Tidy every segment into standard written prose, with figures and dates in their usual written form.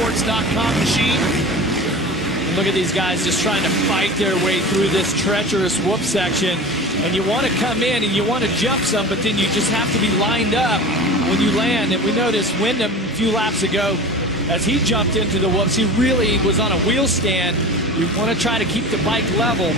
motorsports.com machine. And look at these guys just trying to fight their way through this treacherous whoop section. And you want to come in and you want to jump some, but then you just have to be lined up when you land. And we noticed Wyndham a few laps ago, as he jumped into the whoops, he really was on a wheel stand. You want to try to keep the bike level.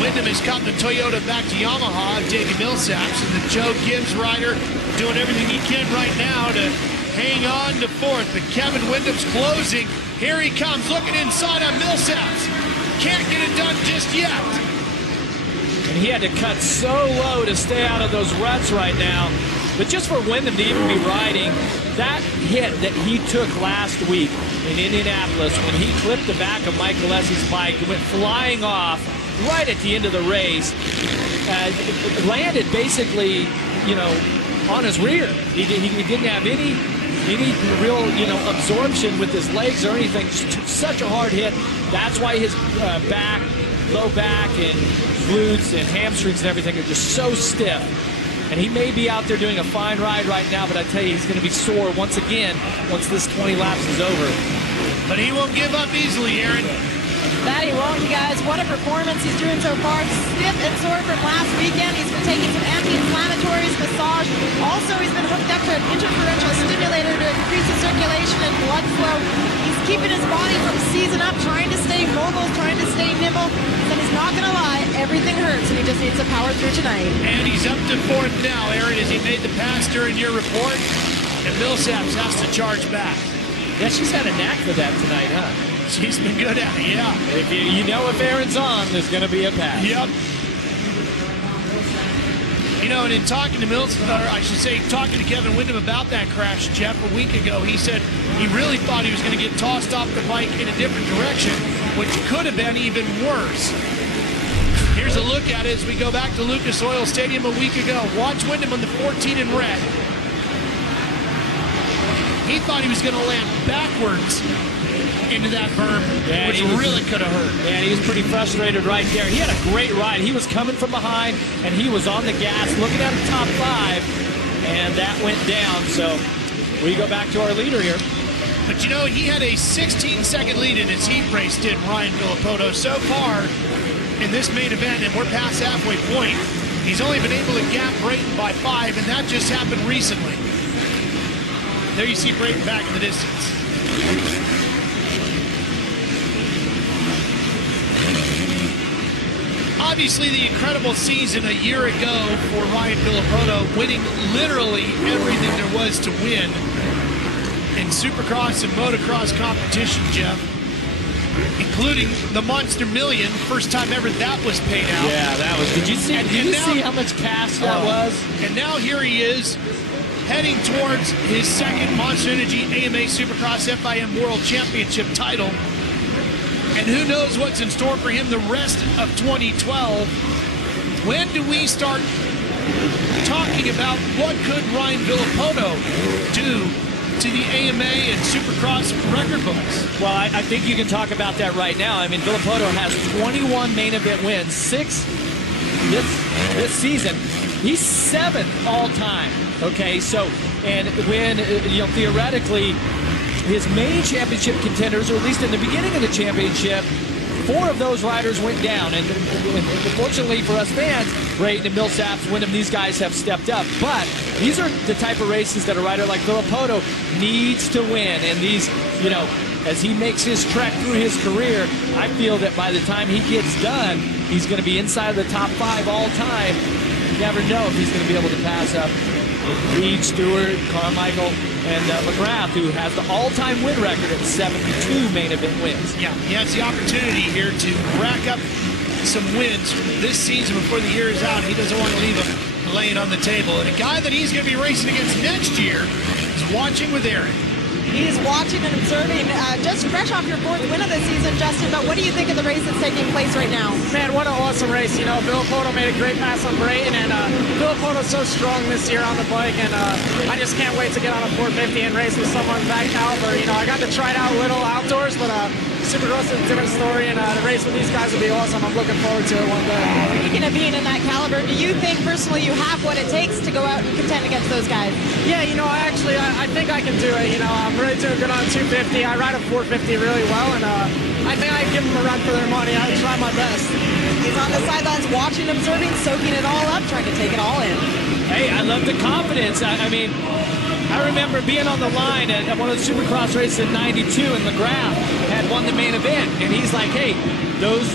Wyndham has got the Toyota back to Yamaha, Davey Millsaps, and the Joe Gibbs rider doing everything he can right now to hang on to fourth. But Kevin Wyndham's closing. Here he comes, looking inside on Millsaps. Can't get it done just yet. And he had to cut so low to stay out of those ruts right now. But just for Wyndham to even be riding, that hit that he took last week in Indianapolis when he clipped the back of Mike Alessi's bike and went flying off right at the end of the race, it landed basically, you know, on his rear. He didn't have any real, you know, absorption with his legs or anything. Just took such a hard hit. That's why his back, low back, and glutes and hamstrings and everything are just so stiff. And he may be out there doing a fine ride right now, but I tell you, he's going to be sore once again once this 20 laps is over. But he won't give up easily, Aaron. That he won't, you guys. What a performance he's doing so far. Stiff and sore from last weekend. He's been taking some anti-inflammatories, massage. Also, he's been hooked up to an interferential stimulator to increase the circulation and blood flow. He's keeping his body from seizing up, trying to stay mobile, trying to stay nimble. And he's not going to lie, everything hurts, and he just needs to power through tonight. And he's up to fourth now, Aaron, as he made the pass during your report. And Millsaps has to charge back. Yeah, she's had a knack for that tonight, huh? She's been good at it, yeah. If you know if Aaron's on, there's going to be a pass. Yep. You know, and in talking to talking to Kevin Wyndham about that crash, Jeff, a week ago, he said he really thought he was going to get tossed off the bike in a different direction, which could have been even worse. Here's a look at it as we go back to Lucas Oil Stadium a week ago. Watch Wyndham on the 14 in red. He thought he was going to land backwards into that berm, yeah, which really could have hurt. Yeah, he was pretty frustrated right there. He had a great ride. He was coming from behind, and he was on the gas, looking at the top five, and that went down. So we go back to our leader here. But, you know, he had a 16-second lead in his heat race, did Ryan Villopoto. So far in this main event, and we're past halfway point, he's only been able to gap Brayton by 5, and that just happened recently. There you see Brayton back in the distance. Obviously, the incredible season a year ago for Ryan Villopoto, winning literally everything there was to win in Supercross and motocross competition, Jeff, including the Monster Million, first time ever that was paid out. Yeah, that was. Did you see how much cash that was? And now here he is, heading towards his second Monster Energy AMA Supercross FIM World Championship title. And who knows what's in store for him the rest of 2012. When do we start talking about what could Ryan Villopoto do to the AMA and Supercross record books? Well, I think you can talk about that right now. I mean, Villopoto has 21 main event wins, 6 this season. He's 7th all time. Okay, so, and when, you know, theoretically, his main championship contenders, or at least in the beginning of the championship, 4 of those riders went down. And fortunately for us fans, Brayton and Millsaps, Wyndham, these guys have stepped up. But these are the type of races that a rider like Villopoto needs to win. And these, you know, as he makes his trek through his career, I feel that by the time he gets done, he's going to be inside of the top 5 all time. You never know if he's going to be able to pass up Reed, Stewart, Carmichael, and McGrath, who has the all-time win record at 72 main event wins. Yeah, he has the opportunity here to rack up some wins this season before the year is out. He doesn't want to leave them laying on the table. And a guy that he's going to be racing against next year is watching with Aaron. He's watching and observing. Just fresh off your 4th win of the season, Justin, but what do you think of the race that's taking place right now? Man, what an awesome race. You know, Villopoto made a great pass on Brayton, and Villopoto's so strong this year on the bike, and I just can't wait to get on a 450 and race with someone that caliber. You know, I got to try it out a little outdoors, but Supercross is a different story, and the race with these guys will be awesome. I'm looking forward to it one day. Speaking of being in that caliber, do you think personally you have what it takes to go out and contend against those guys? Yeah, you know, I think I can do it. You know, I'm Bray's doing good on 250. I ride a 450 really well, and I think I give them a run for their money. I try my best. He's on the sidelines watching, observing, soaking it all up, trying to take it all in. Hey, I love the confidence. I mean, I remember being on the line at one of the Supercross races in '92, and McGrath had won the main event, and he's like, hey, those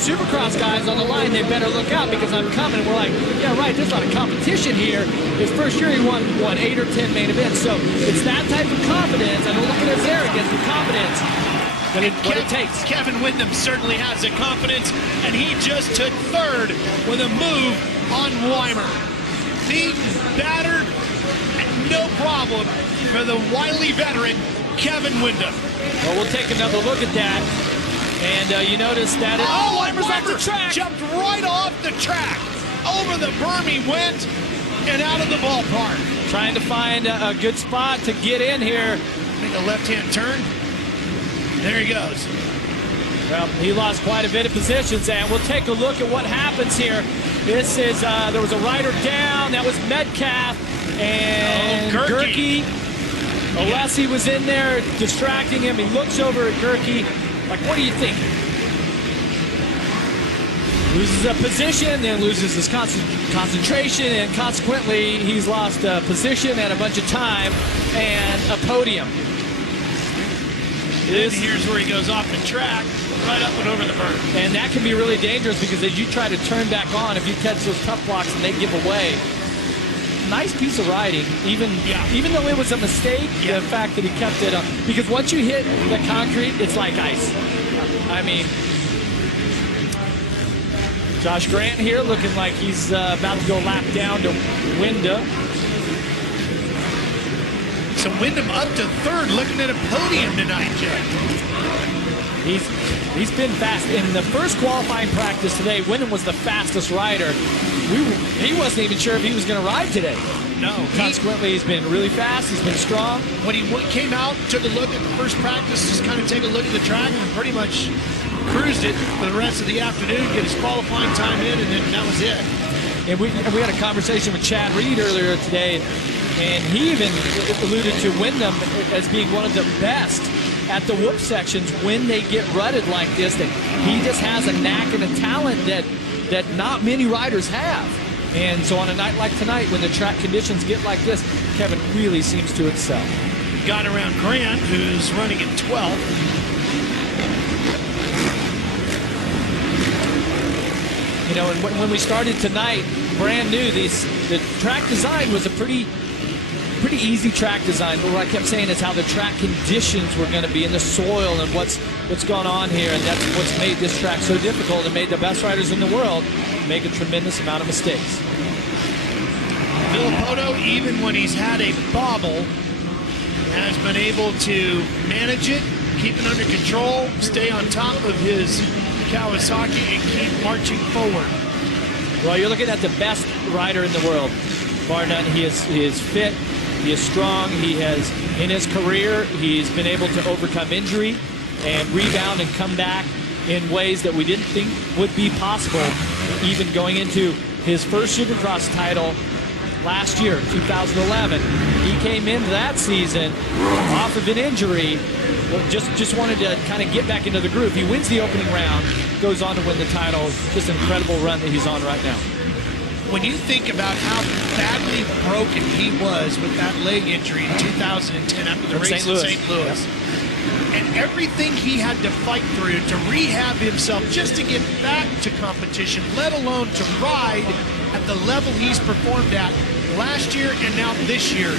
Supercross guys on the line, they better look out because I'm coming. And we're like, yeah, right, there's a lot of competition here. His first year he won, 8 or 10 main events. So it's that type of confidence. I don't look at his arrogance, the confidence. But what it takes. Kevin Windham certainly has the confidence, and he just took third with a move on Weimer. Beaten, battered, and no problem for the wily veteran, Kevin Windham. Well, we'll take another look at that. And you notice that Weimer's off the track. Jumped right off the track. Over the berm he went and out of the ballpark. Trying to find a good spot to get in here. Make a left-hand turn. There he goes. Well, he lost quite a bit of positions, and we'll take a look at what happens here. This is, there was a rider down. That was Metcalf. And Gerke. Alessi was in there distracting him. He looks over at Gerke. Like, what do you think? Loses a position, then loses his concentration, and consequently, he's lost a position and a bunch of time and a podium. And here's where he goes off the track, right up and over the berm. And that can be really dangerous because as you try to turn back on, if you catch those tough blocks and they give away, nice piece of riding, even though it was a mistake, the fact that he kept it up. Because once you hit the concrete, it's like ice. I mean, Josh Grant here looking like he's about to go lap down to Windham. So Windham up to third, looking at a podium tonight, Jeff. He's been fast. In the first qualifying practice today, Windham was the fastest rider. He wasn't even sure if he was going to ride today. No. Consequently, he's been really fast. He's been strong. When he came out, took a look at the first practice, just kind of take a look at the track, and pretty much cruised it for the rest of the afternoon, get his qualifying time in, and then that was it. And we had a conversation with Chad Reed earlier today, and he even alluded to Windham as being one of the best at the whoop sections when they get rutted like this. That he just has a knack and a talent that not many riders have. And so on a night like tonight, when the track conditions get like this, Kevin really seems to excel. Got around Grant, who's running in 12th. You know, and when we started tonight, brand new, the track design was a pretty easy track design, but what I kept saying is how the track conditions were going to be in the soil and what's gone on here, and that's what's made this track so difficult and made the best riders in the world make a tremendous amount of mistakes. Villopoto, even when he's had a bobble, has been able to manage it, keep it under control, stay on top of his Kawasaki, and keep marching forward. Well, you're looking at the best rider in the world, bar none. He is fit. He is strong. He has, in his career, he's been able to overcome injury and rebound and come back in ways that we didn't think would be possible, even going into his first Supercross title last year, 2011. He came into that season off of an injury, just wanted to kind of get back into the groove. He wins the opening round, goes on to win the title. Just an incredible run that he's on right now. When you think about how badly broken he was with that leg injury in 2010 after the race in St. Louis, and everything he had to fight through to rehab himself just to get back to competition, let alone to ride at the level he's performed at last year and now this year,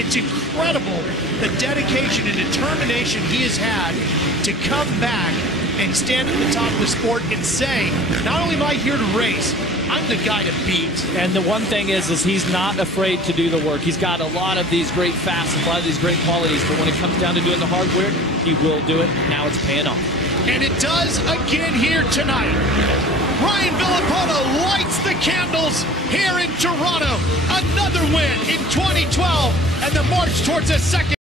it's incredible the dedication and determination he has had to come back and stand at the top of the sport and say, not only am I here to race, I'm the guy to beat. And the one thing is he's not afraid to do the work. He's got a lot of these great facets, a lot of these great qualities, but when it comes down to doing the hard work, he will do it. Now it's paying off. And it does again here tonight. Ryan Villopoto lights the candles here in Toronto. Another win in 2012 and the march towards a second